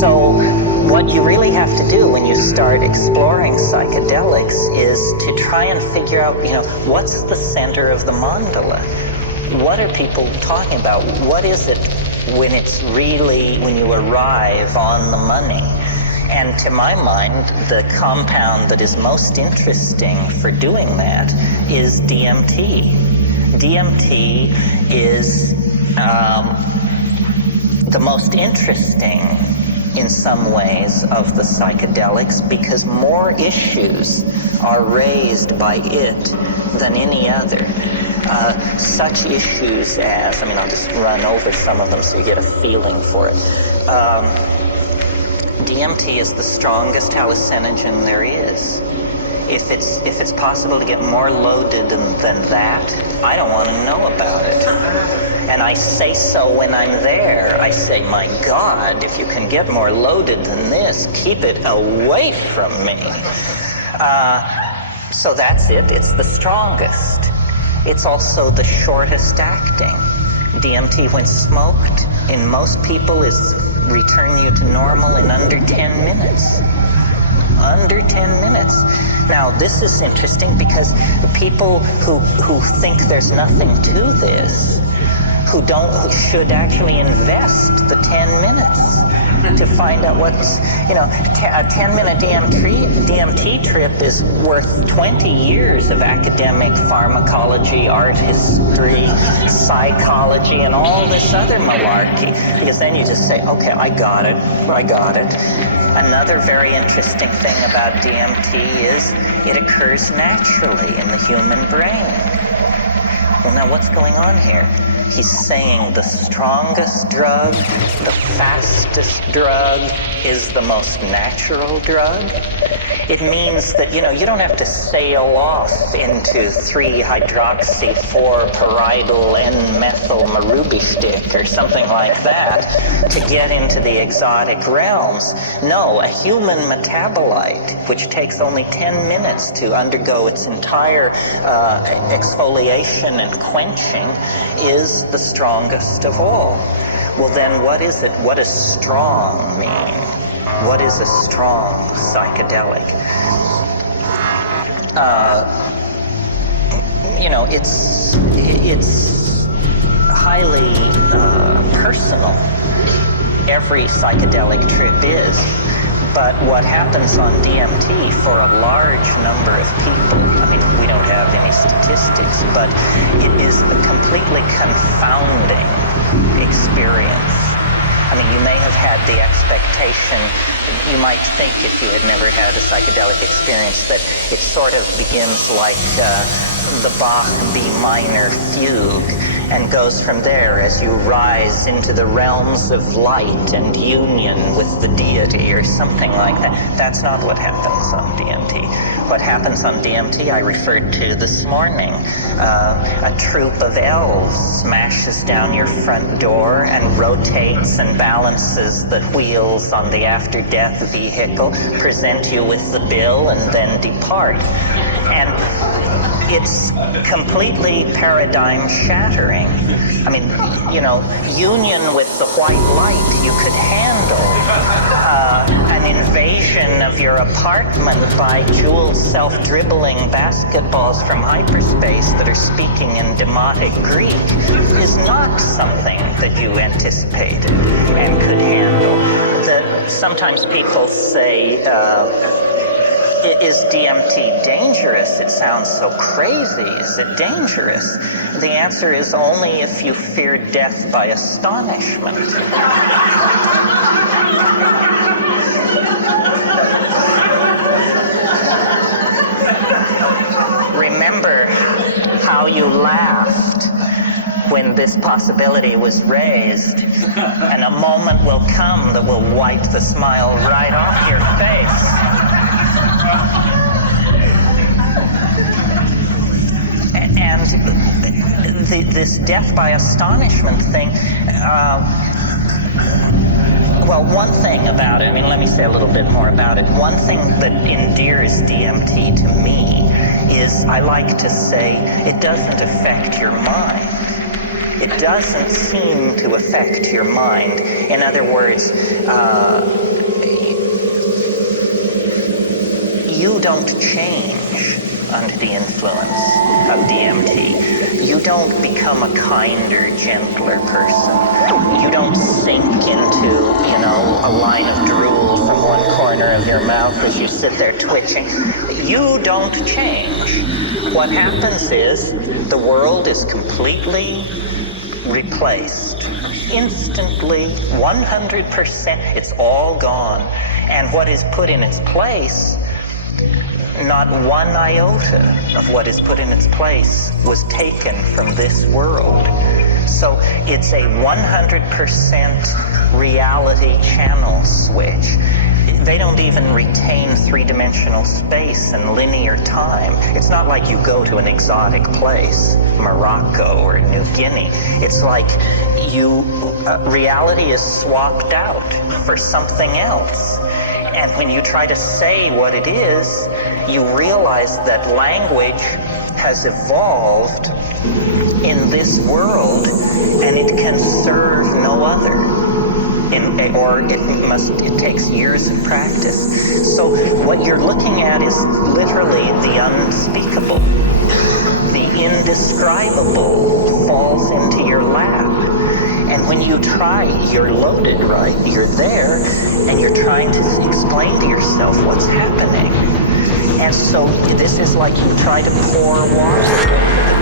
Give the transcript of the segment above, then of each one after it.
So what you really have to do when you start exploring psychedelics is to try and figure out, what's the center of the mandala? What are people talking about? What is it when you arrive on the money? And to my mind, the compound that is most interesting for doing that is DMT. DMT is the most interesting in some ways of the psychedelics because more issues are raised by it than any other. Such issues as, I'll just run over some of them so you get a feeling for it. DMT is the strongest hallucinogen there is. If it's possible to get more loaded than that, I don't want to know about it. And I say so when I'm there. I say, my God, if you can get more loaded than this, keep it away from me. So that's it. It's the strongest. It's also the shortest acting. DMT, when smoked, in most people return you to normal in under 10 minutes. Under 10 minutes. Now, this is interesting because people who think there's nothing to this, who should actually invest the 10 minutes to find out what's, a 10-minute DMT trip is worth 20 years of academic pharmacology, art history, psychology, and all this other malarkey. Because then you just say, okay, I got it. Another very interesting thing about DMT is it occurs naturally in the human brain. Well, now what's going on here? He's saying the strongest drug, the fastest drug, is the most natural drug. It means that, you don't have to sail off into 3-hydroxy-4-pyridyl N-methyl-marubishtik or something like that to get into the exotic realms. No, a human metabolite, which takes only 10 minutes to undergo its entire exfoliation and quenching, is the strongest of all. Well, then what is it? What does strong mean? What is a strong psychedelic? It's highly personal. Every psychedelic trip is. But what happens on DMT for a large number of people, we don't have any statistics, but it is a completely confounding experience. You may have had the expectation, you might think if you had never had a psychedelic experience, that it sort of begins like the Bach B minor fugue and goes from there as you rise into the realms of light and union with the deity or something like that. That's not what happens on DMT. What happens on DMT I referred to this morning. A troop of elves smashes down your front door and rotates and balances the wheels on the after-death vehicle, present you with the bill, and then depart. And it's completely paradigm shattering. Union with the white light you could handle. An invasion of your apartment by jeweled self-dribbling basketballs from hyperspace that are speaking in demotic Greek is not something that you anticipated and could handle. Sometimes people say, is DMT dangerous? It sounds so crazy. Is it dangerous? The answer is only if you fear death by astonishment. Remember how you laughed when this possibility was raised, and a moment will come that will wipe the smile right off your face. And this death by astonishment thing, one thing about it, let me say a little bit more about it. One thing that endears DMT to me is, I like to say, it doesn't affect your mind. It doesn't seem to affect your mind. In other words, you don't change under the influence of DMT. You don't become a kinder, gentler person. You don't sink into, a line of drool from one corner of your mouth as you sit there twitching. You don't change. What happens is the world is completely replaced. Instantly, 100%, it's all gone. And what is put in its place, not one iota of what is put in its place was taken from this world. So it's a 100% reality channel switch. They don't even retain three-dimensional space and linear time. It's not like you go to an exotic place, Morocco or New Guinea. It's like reality is swapped out for something else. And when you try to say what it is, you realize that language has evolved in this world and it can serve no other. It takes years of practice. So what you're looking at is literally the unspeakable. The indescribable falls into your lap. And when you try, you're loaded, right? You're there, and you're trying to explain to yourself what's happening. And so this is like you try to pour water over the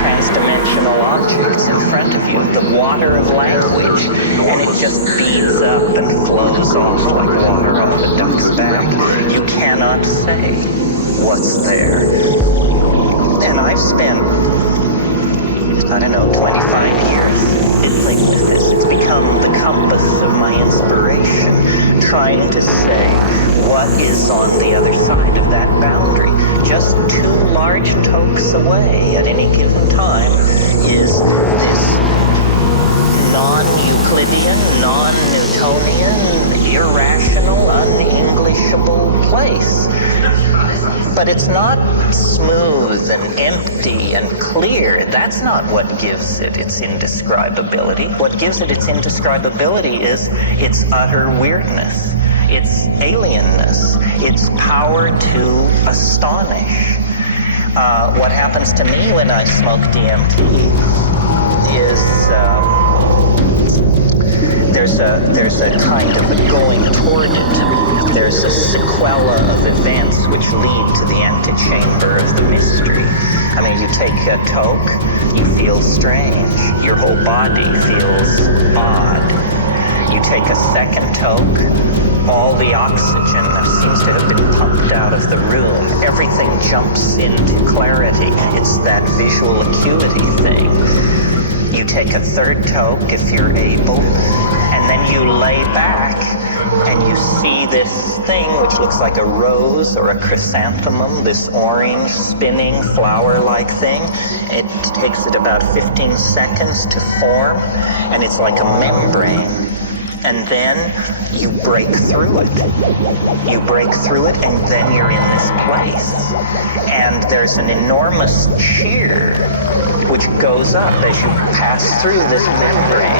transdimensional objects in front of you, the water of language, and it just beads up and flows off like water off a duck's back. You cannot say what's there. And I've spent, 25 years fiddling with this. It's become the compass of my inspiration, trying to say what is on the other side of that boundary. Just 2 large tokes away at any given time is this non-Euclidean, non-Newtonian, irrational, un-Englishable place. But it's not smooth and empty and clear. That's not what gives it its indescribability. What gives it its indescribability is its utter weirdness, its alienness, its power to astonish. What happens to me when I smoke DMT is there's a kind of a going toward it. There's a sequela of events which lead to the antechamber of the mystery. I mean, you take a toke, you feel strange. Your whole body feels odd. You take a second toke, all the oxygen seems to have been pumped out of the room. Everything jumps into clarity. It's that visual acuity thing. You take a third toke if you're able, and then you lay back and you see this thing which looks like a rose or a chrysanthemum, this orange spinning flower-like thing. It takes it about 15 seconds to form, and it's like a membrane. And then you break through it. You break through it, and then you're in this place. And there's an enormous cheer which goes up as you pass through this membrane.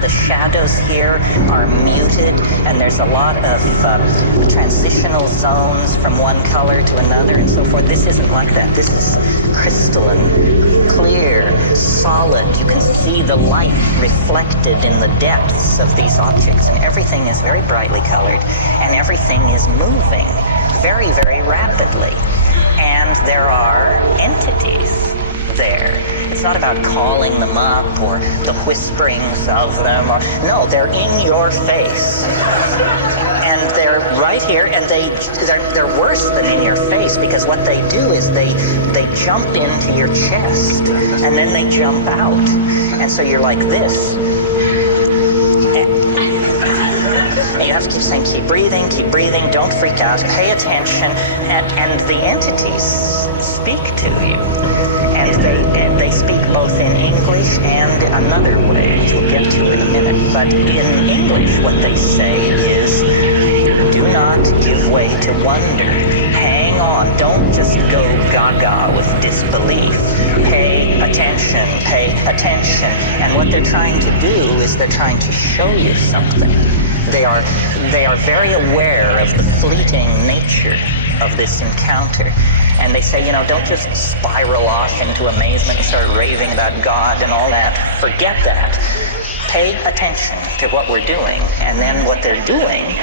The shadows here are muted, and there's a lot of transitional zones from one color to another and so forth. This isn't like that. This is crystalline, clear, solid. You can see the light reflected in the depths of these objects, and everything is very brightly colored, and everything is moving very, very rapidly. And there are entities there. It's not about calling them up or the whisperings of them. No, they're in your face. And they're right here, and they're worse than in your face, because what they do is they jump into your chest, and then they jump out. And so you're like this. And you have to keep saying, keep breathing, don't freak out, pay attention, and the entities speak to you. And they speak both in English and another way, which we'll get to in a minute. But in English, what they say is, do not give way to wonder. Hang on. Don't just go gaga with disbelief. Pay attention. And what they're trying to do is they're trying to show you something. They are very aware of the fleeting nature of this encounter. And they say, don't just spiral off into amazement and start raving about God and all that. Forget that. Pay attention to what we're doing. And then what they're doing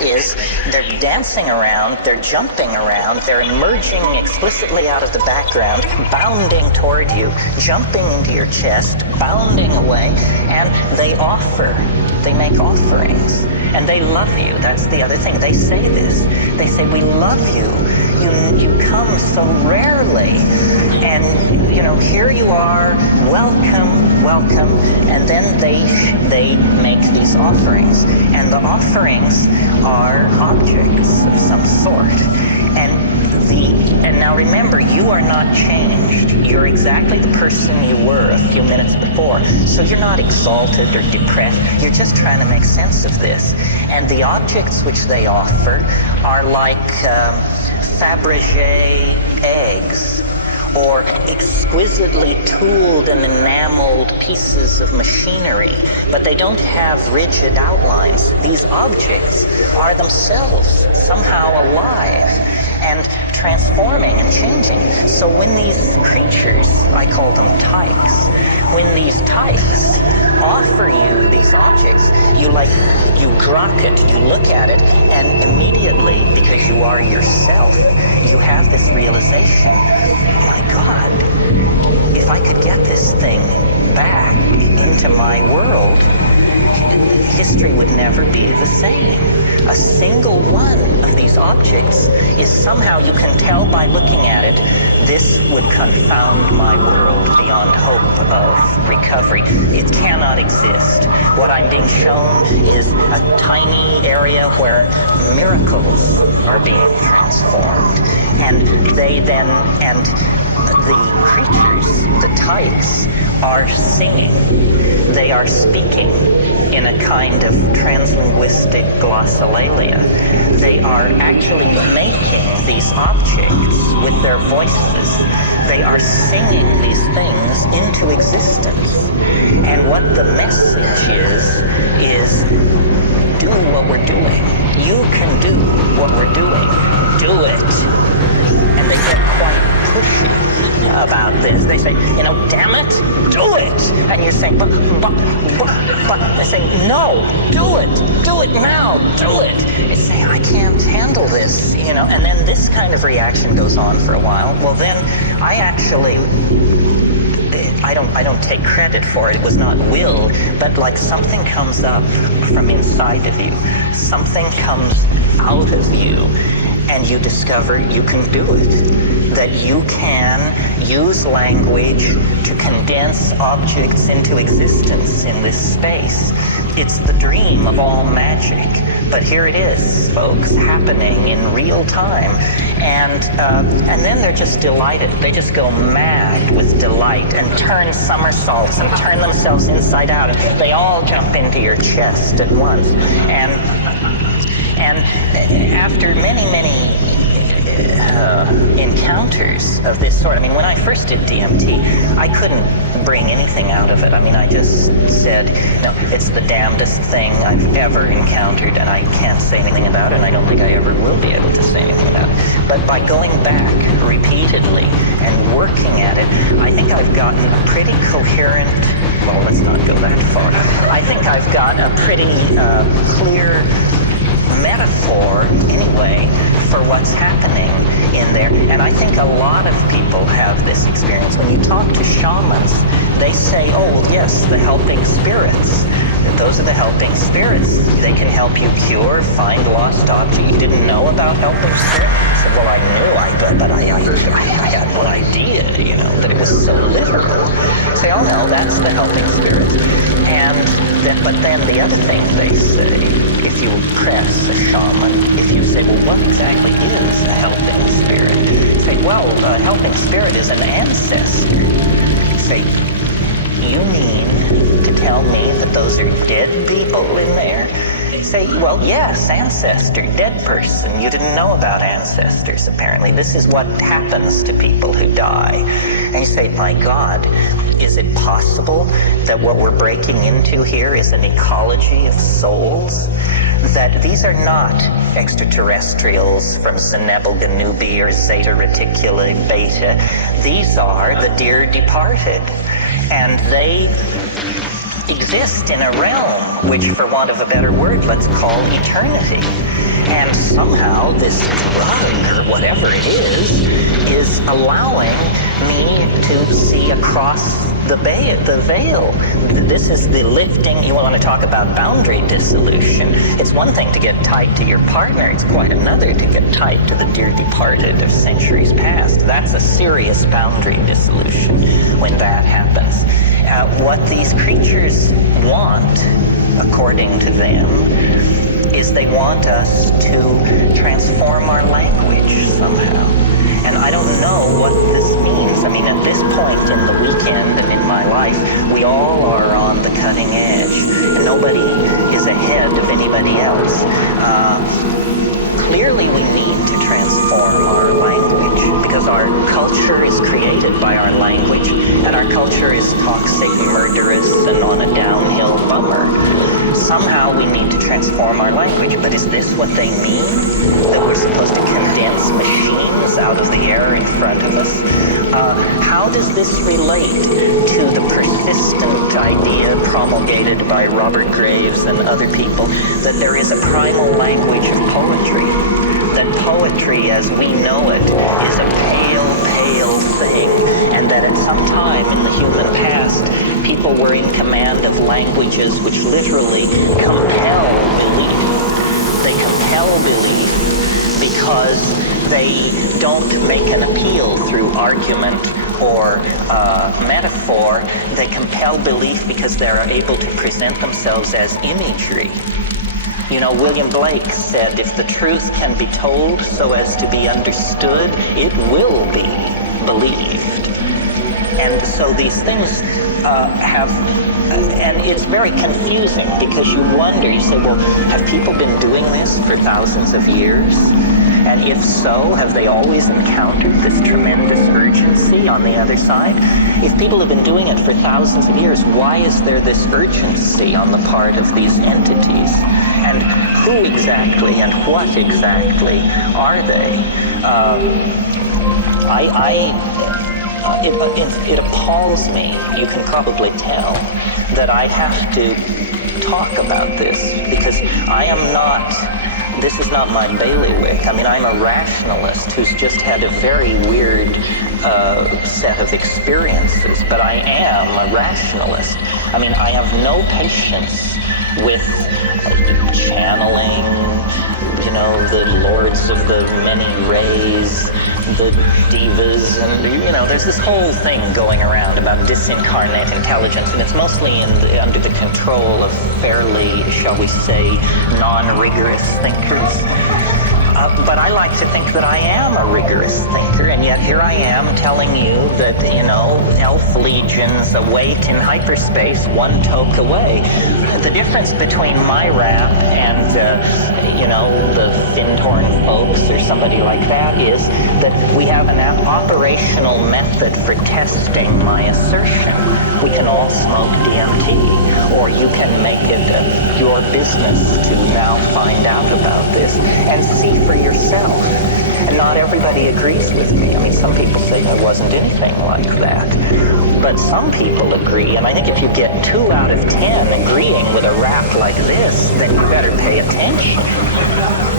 is they're dancing around, they're jumping around, they're emerging explicitly out of the background, bounding toward you, jumping into your chest, bounding away, and they make offerings. And they love you. That's the other thing. They say this. They say, we love you. You come so rarely. And, here you are. Welcome. And then they make these offerings. And the offerings are objects of some sort. And now remember, you are not changed. You're exactly the person you were a few minutes before. So you're not exalted or depressed. You're just trying to make sense of this. And the objects which they offer are like Fabergé eggs, or exquisitely tooled and enameled pieces of machinery, but they don't have rigid outlines. These objects are themselves somehow alive and transforming and changing. So when these creatures, I call them tykes, when these tykes offer you these objects, you grok it, you look at it, and immediately, because you are yourself, you have this realization, my God, if I could get this thing back into my world, history would never be the same. A single one of these objects is somehow, you can tell by looking at it, this would confound my world beyond hope of recovery. It cannot exist. What I'm being shown is a tiny area where miracles are being transformed. And the creatures, the tykes, are singing. They are speaking in a kind of translinguistic glossolalia. They are actually making these objects with their voices. They are singing these things into existence. And what the message is do what we're doing. You can do what we're doing. Do it. And they get quite pushy about this. They say, damn it, do it. And you're saying, but they're saying, no, do it now, do it. They say, I can't handle this, and then this kind of reaction goes on for a while. Well, then I don't take credit for it. It was not will, but like something comes up from inside of you. Something comes out of you. And you discover you can do it, that you can use language to condense objects into existence in this space. It's the dream of all magic, but here it is, folks, happening in real time. And then they're just delighted. They just go mad with delight and turn somersaults and turn themselves inside out. And they all jump into your chest at once. And after many encounters of this sort. I mean, when I first did DMT, I couldn't bring anything out of it. I mean, I just said, no, it's the damnedest thing I've ever encountered, and I can't say anything about it, and I don't think I ever will be able to say anything about it. But by going back repeatedly and working at it, I think I've gotten a pretty coherent, well, let's not go that far. I think I've got a pretty clear metaphor, anyway, for what's happening in there. And I think a lot of people have this experience. When you talk to shamans, they say, oh, well, yes, the helping spirits. Those are the helping spirits. They can help you cure, find lost objects. You didn't know about helping spirits? I said, well, I knew, but I had no idea, that it was so literal. Say, oh, no, that's the helping spirits. But then the other thing they say, if you press a shaman, if you say, well, what exactly is a helping spirit? Say, well, a helping spirit is an ancestor. Say, you mean to tell me that those are dead people in there? Say, well, yes, ancestor, dead person. You didn't know about ancestors, apparently. This is what happens to people who die. And you say, my God, is it possible that what we're breaking into here is an ecology of souls? That these are not extraterrestrials from Zenebel Ganubi or Zeta Reticuli Beta. These are the dear departed. And they exist in a realm which, for want of a better word, let's call eternity. And somehow this drug, or whatever it is allowing me to see across the veil. This is the lifting. You want to talk about boundary dissolution. It's one thing to get tied to your partner. It's quite another to get tied to the dear departed of centuries past. That's a serious boundary dissolution when that happens. What these creatures want, according to them, is they want us to transform our language somehow. And I don't know what this means. I mean, at this point in the weekend and in my life, we all are on the cutting edge, and nobody is ahead of anybody else. Clearly, we need to transform our language, because our culture is created by our language, and our culture is toxic, murderous, and on a downhill bummer. Somehow we need to transform our language, but is this what they mean? That we're supposed to condense machines out of the air in front of us? How does this relate to the persistent idea promulgated by Robert Graves and other people that there is a primal language of poetry? That poetry as we know it is a pale, pale thing, and that at some time in the human past, people were in command of languages which literally compel belief. They compel belief because they don't make an appeal through argument or metaphor. They compel belief because they're able to present themselves as imagery. William Blake said, if the truth can be told so as to be understood, it will be believed. And so these things and it's very confusing, because you wonder, you say, well, have people been doing this for thousands of years? And if so, have they always encountered this tremendous urgency on the other side? If people have been doing it for thousands of years, why is there this urgency on the part of these entities? And who exactly and what exactly are they? It appalls me, you can probably tell, that I have to talk about this, because this is not my bailiwick. I mean, I'm a rationalist who's just had a very weird set of experiences, but I am a rationalist. I mean, I have no patience with channeling, the lords of the many rays, the divas, and there's this whole thing going around about disincarnate intelligence, and it's mostly under the control of fairly, shall we say, non-rigorous thinkers. But I like to think that I am a rigorous thinker, and yet here I am telling you that, elf legions await in hyperspace 1 toke away. the difference between my rap and, the Findhorn folks or somebody like that is that we have an operational method for testing my assertion. We can all smoke DMT, or you can make it your business to now find out about this and see for yourself. And not everybody agrees with me. I mean, some people say there wasn't anything like that. But some people agree, and I think if you get 2 out of 10 agreeing with a rap like this, then you better pay attention.